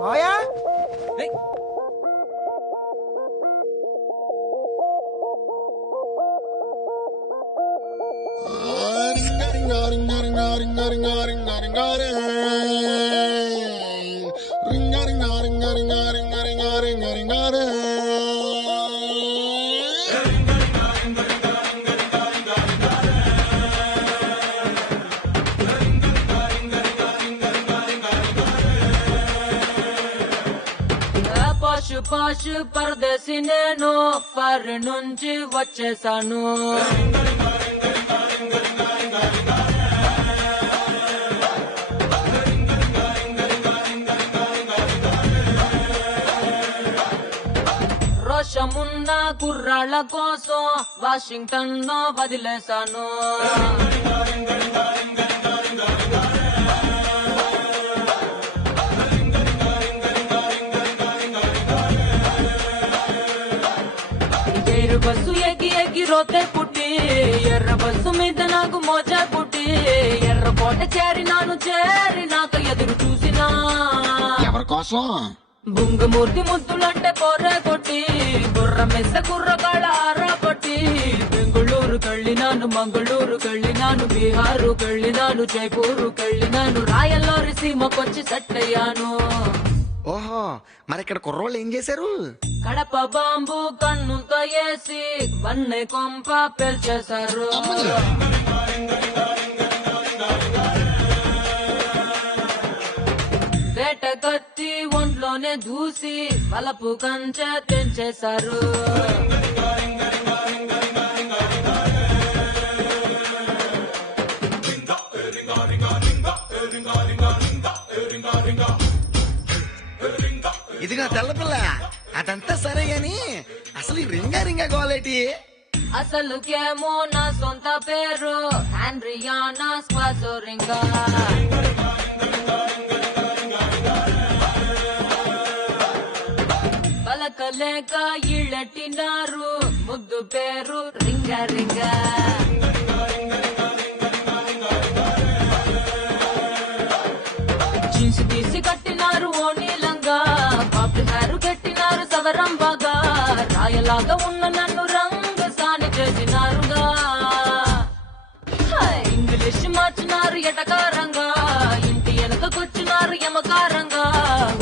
మాయా పాష్ పరదేశి నేను పరి నుంచి వచ్చేసాను. రోషమున్న కుర్రాళ్ళ కోసం వాషింగ్టన్ వదిలేశాను. బస్సు ఎగి ఎగి రోతే పుట్టి ఎర్ర బస్సు మీద నాకు మోజా పుట్టి ఎర్రకోట చేరినాక ఎదురు చూసినా ఎవరి కోసం బుంగమూర్తి ముద్దులంటే కొర్ర కొట్టి బుర్ర మెస్స కుర్రగాళ్ళ ఆరా కొట్టి బెంగుళూరు కళ్ళినాను, మంగళూరు కళ్ళినాను, బీహారు కళ్ళినాను, జైపూరు కళ్ళినాను, రాయల్లోరి సీమకొచ్చి సెట్ అయ్యాను. ఓహో, మరి ఇక్కడ కుర్రోళ్ళు ఏం చేశారు? కడప బాంబు కన్నుతో వేసి వన్నె కొంప పేల్చేశారు. వేట కత్తి ఒంట్లోనే దూసి వలపు కంచె తెంచేశారు. ఇదిగా తెల్లపిల్ల, అదంతా సరే గాని అసలు ఈ రింగా రింగా గోలేటి? అసలుకేమో నా సొంత పేరు ఆండ్రియానా స్క్వాజోరింగా. పలకలేక ఇళ్ళెట్టినారు, ముద్దు పేరు రింగా రింగా. జీన్స్ తీసి కట్టినారు ఓ నీలంగా, కాపునారు కట్టినారు సవరం బాగా, రాయలాగా ఉన్న నన్ను రంగ సాని చేసినారుగా. ఇంగ్లీష్ మార్చినారు ఎటకారంగా, ఇంటి వెనకకొచ్చినారు యమకారంగా,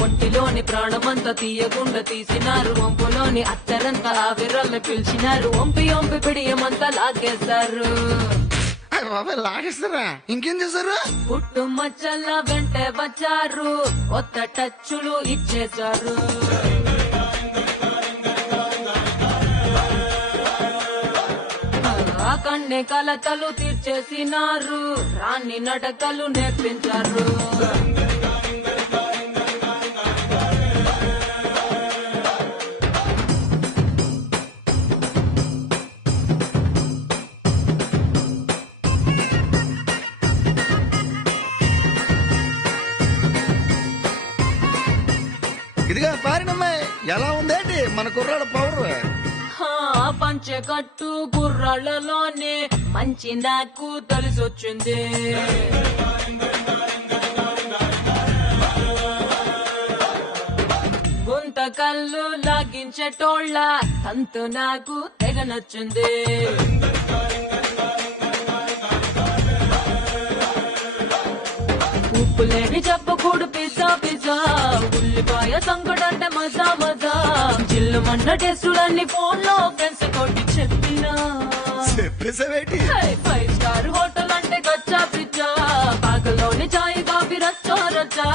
ఒంటిలోని ప్రాణమంతా తీయకుండా తీసినారు, వంపులోని అత్తరంతా ఆవిరల్ని పిలిచినారు, వంపి వంపి పిడియమంతా లాగేశారు. లాగేస్తారా? ఇంకేం చేశారు? పుట్టు మచ్చల వెంటే వచ్చారు, కొత్త టచ్చులు ఇచ్చేశారు. ఆ కన్నె కలతలు తీర్చేసినారు, రాణి నడకలు నేర్పించారు. ఇదిగా పారినమ్మాయి, ఎలా ఉందేంటి మన కుర్రాడు పవర్? పంచెకట్టు కుర్రాళ్ళలోనే మంచి నాకు తెలిసొచ్చింది. గుంత కళ్ళు లాగించేటోళ్ళ తంతు నాకు తెగ నచ్చింది. ఉప్పు లేని చెప్పకూడు పిజ్జా పిజ్జా, ఉల్లిపాయ సంకటంటే మజా మజా, జిల్లు మన్న టెస్టులన్నీ ఫోన్ లో ఫ్రెండ్స్ కొట్టి చెప్పినా. చెప్పేసావేటి? 5 స్టార్ హోటల్ అంటే గచ్చా పిజ్జా, పాకలోని చాయ్ కాఫీ రచ్చా రచ్చా,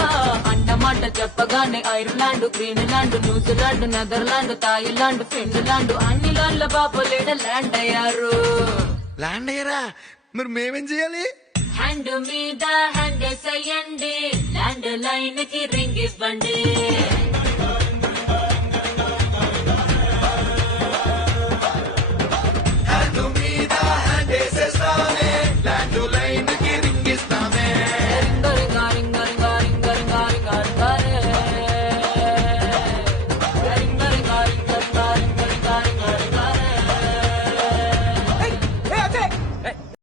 అన్నమాట చెప్పగానే Ireland, Greenland, New Zealand, Netherland, Thailand, Finland, అన్ని లాండ్ల బాబులేడ ల్యాండ్ అయ్యారు. ల్యాండ్ అయ్యారా? మరి మేమేం చేయాలి? హ్యాండ్ మీద హ్యాండ్ వేసేయండి, ల్యాండ్ లైన్ కి రింగ్ ఇవ్వండి.